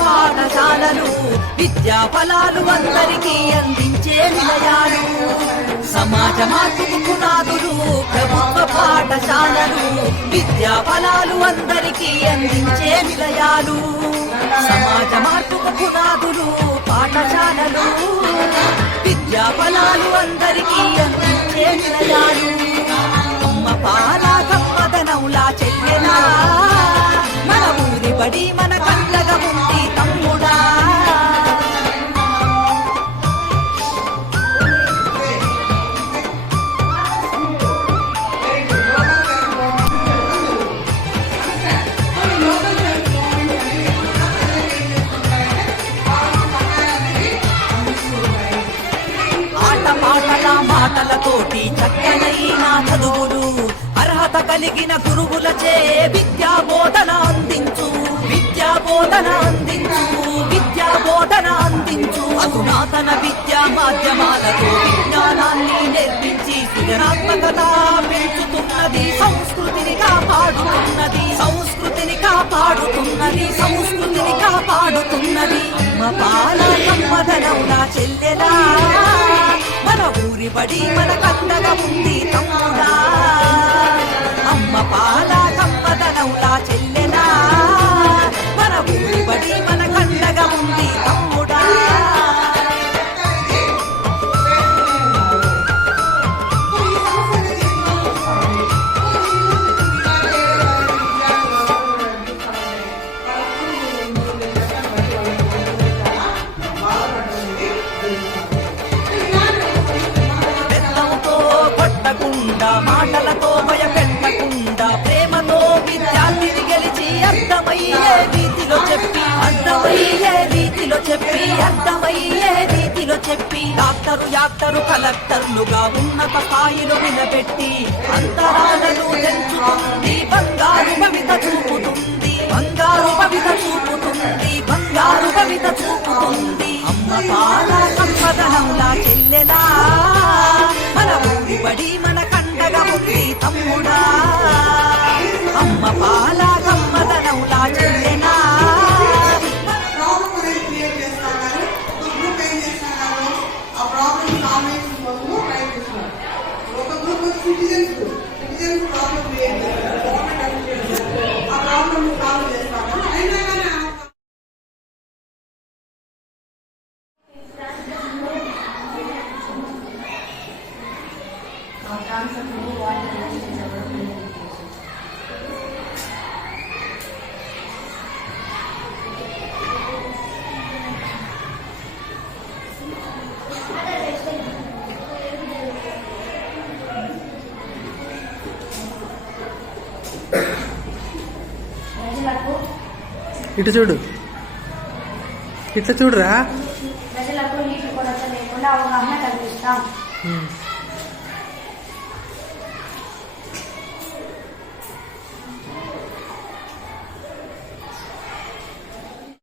పాఠశాలలు విద్యా ఫలాలు అందరికీ అందించే నిలయాలు. సమాజ మార్పుకు పునాదులు ప్రభుత్వ పాఠశాలలు విద్యా ఫలాలు అందరికీ అందించే నిలయాలు. సమాజ మార్పుకు పునాదులు పాఠశాలలు విద్యా ఫలాలు అందరికీ అందించే నిలయాలు. అమ్మ పాల కమ్మదనౌలా చెల్లెలా మన ఊరి బడి మన కళ్ళగా ఉంది తమ్ముడా. మాటలతోటి చక్కనైన చదువులు అర్హత కలిగిన గురువులచే విద్యా బోధన అందించు. విద్యా బోధన అందించు. విద్యా బోధన అందించు. అధునాతన విద్యా మాధ్యమాలతో విజ్ఞానాన్ని నేర్పించి సృజనాత్మకత పెంచుతున్నది. సంస్కృతిని కాపాడుతున్నది. సంస్కృతిని కాపాడుతున్నది. సంస్కృతిని కాపాడుతున్నది. అమ్మ పాల కమ్మదనౌలా చెల్లెలా మన ఊరి బడి మన కన్నగా ఉంది తమ్ముడా. అమ్మ పాల కమ్మదనౌలా చెల్లెలా మన ఊరి బడి మన కన్నగా ఉంది తమ్ముడా. మాటలతో భయపెట్టకుండా ప్రేమతో విద్యార్థిని గెలిచి అర్థమయ్యే రీతిలో చెప్పి అర్థమయ్యే రీతిలో చెప్పి అర్థమయ్యే రీతిలో చెప్పి డాక్టరు యాక్టరు కలెక్టర్లుగా ఉన్నత స్థాయిలో నిలబెట్టి అంతరాలను తెంచుతుంది. బంగారు భవిత చూపుతుంది. బంగారు భవిత చూపుతుంది. బంగారు భవిత చూపుతుంది. అమ్మ పాల కమ్మదనౌలా చెల్లెలా మన ఊరి బడి మన కండగా ఉంది తమ్ముడా. అమ్మ పాల కమ్మదనౌలా చెల్లెలా ఇటు చూడు. ఇట్లా చూడురా. ప్రజలకు నీటి కొరత లేకుండా అవగాహన కల్పిస్తాం.